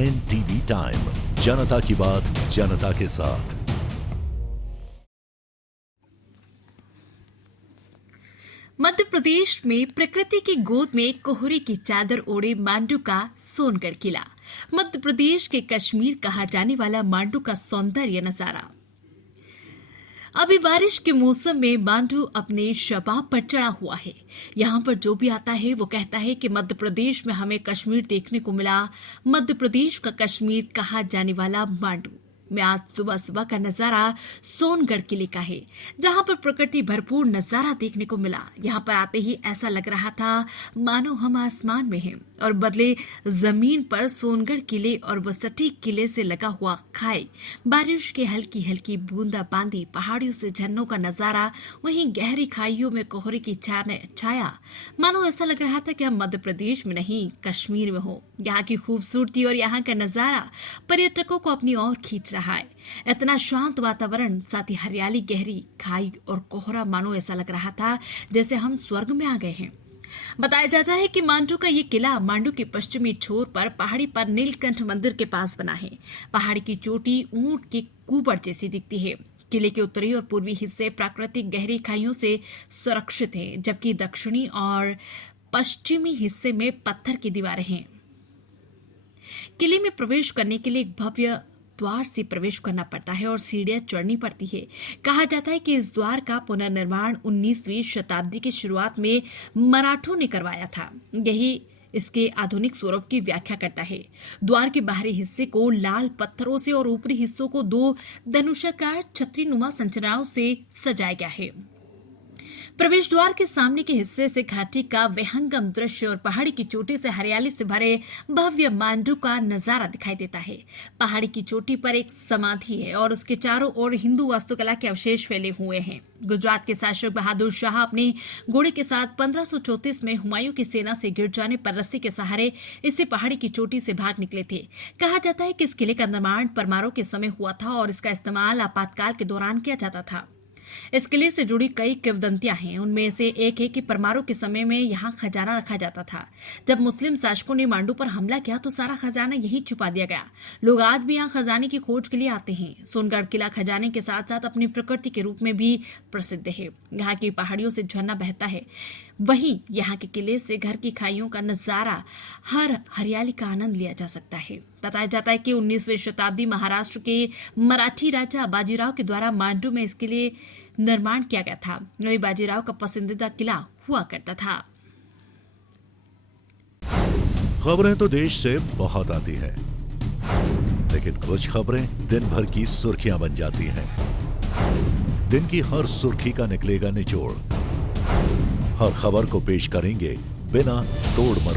NTV time, जनता की बात जनता के साथ। मध्य प्रदेश में प्रकृति की गोद में कोहरे की चादर ओढ़े मांडू का सोनगढ़ किला। मध्य प्रदेश के कश्मीर कहा जाने वाला मांडू का सौंदर्य नजारा। अभी बारिश के मौसम में मांडू अपने शबाब पर चढ़ा हुआ है। यहाँ पर जो भी आता है वो कहता है कि मध्य प्रदेश में हमें कश्मीर देखने को मिला। मध्य प्रदेश का कश्मीर कहा जाने वाला मांडू में आज सुबह सुबह का नजारा सोनगढ़ किले का है, जहां पर प्रकृति भरपूर नजारा देखने को मिला। यहां पर आते ही ऐसा लग रहा था मानो हम आसमान में हैं और बदले जमीन पर सोनगढ़ किले और वो सटीक किले से लगा हुआ खाई, बारिश की हल्की हल्की बूंदाबांदी, पहाड़ियों से झरनों का नजारा, वहीं गहरी खाइयों में कोहरे की छाया। मानो ऐसा लग रहा था कि हम मध्य प्रदेश में नहीं कश्मीर में हो। यहाँ की खूबसूरती और यहाँ का नजारा पर्यटकों को अपनी ओर खींच रहा है। इतना शांत वातावरण, साथ ही हरियाली, गहरी खाई और कोहरा, मानो ऐसा लग रहा था जैसे हम स्वर्ग में आ गए हैं। बताया जाता है कि मांडू का ये किला मांडू के पश्चिमी छोर पर पहाड़ी पर नीलकंठ मंदिर के पास बना है। पहाड़ी की चोटी ऊंट के कुबड़ जैसी दिखती है। किले के उत्तरी और पूर्वी हिस्से प्राकृतिक गहरी खाइयों से सुरक्षित हैं, जबकि दक्षिणी और पश्चिमी हिस्से में पत्थर की दीवारें हैं। किले में प्रवेश करने के लिए एक भव्य द्वार से प्रवेश करना पड़ता है और सीढ़ियां चढ़नी पड़ती है। कहा जाता है कि इस द्वार का पुनर्निर्माण 19वीं शताब्दी की शुरुआत में मराठों ने करवाया था। यही इसके आधुनिक स्वरूप की व्याख्या करता है। द्वार के बाहरी हिस्से को लाल पत्थरों से और ऊपरी हिस्सों को 2 धनुषाकार छतरीनुमा संरचनाओं से सजाया गया है। प्रवेश द्वार के सामने के हिस्से से घाटी का विहंगम दृश्य और पहाड़ी की चोटी से हरियाली से भरे भव्य मांडू का नजारा दिखाई देता है। पहाड़ी की चोटी पर एक समाधि है और उसके चारों ओर हिंदू वास्तुकला के अवशेष फैले हुए हैं। गुजरात के शासक बहादुर शाह अपने घोड़े के साथ 1534 में हुमायूं की सेना से गिर जाने पर रस्सी के सहारे इसी पहाड़ी की चोटी से भाग निकले थे। कहा जाता है कि इस किले का निर्माण परमारों के समय हुआ था और इसका इस्तेमाल आपातकाल के दौरान किया जाता था। इस किले से जुड़ी कई किंवदंतियां हैं। उनमें से एक है कि परमारों के समय में यहाँ खजाना रखा जाता था। जब मुस्लिम शासकों ने मांडू पर हमला किया तो सारा खजाना यहीं छुपा दिया गया। लोग आज भी यहाँ खजाने की खोज के लिए आते हैं। सोनगढ़ किला खजाने के साथ साथ अपनी प्रकृति के रूप में भी प्रसिद्ध है। यहाँ की पहाड़ियों से झरना बहता है, वहीं यहाँ के किले से घर की खाइयों का नजारा, हर हरियाली का आनंद लिया जा सकता है। बताया जाता है कि 19वीं शताब्दी महाराष्ट्र के मराठी राजा बाजीराव के द्वारा मांडू में इसके लिए निर्माण किया गया था। वही बाजीराव का पसंदीदा किला हुआ करता था। खबरें तो देश से बहुत आती है, लेकिन कुछ खबरें दिन भर की सुर्खियां बन जाती हैं। दिन की हर सुर्खी का निकलेगा निचोड़। हर खबर को पेश करेंगे बिना तोड़ मरोड़।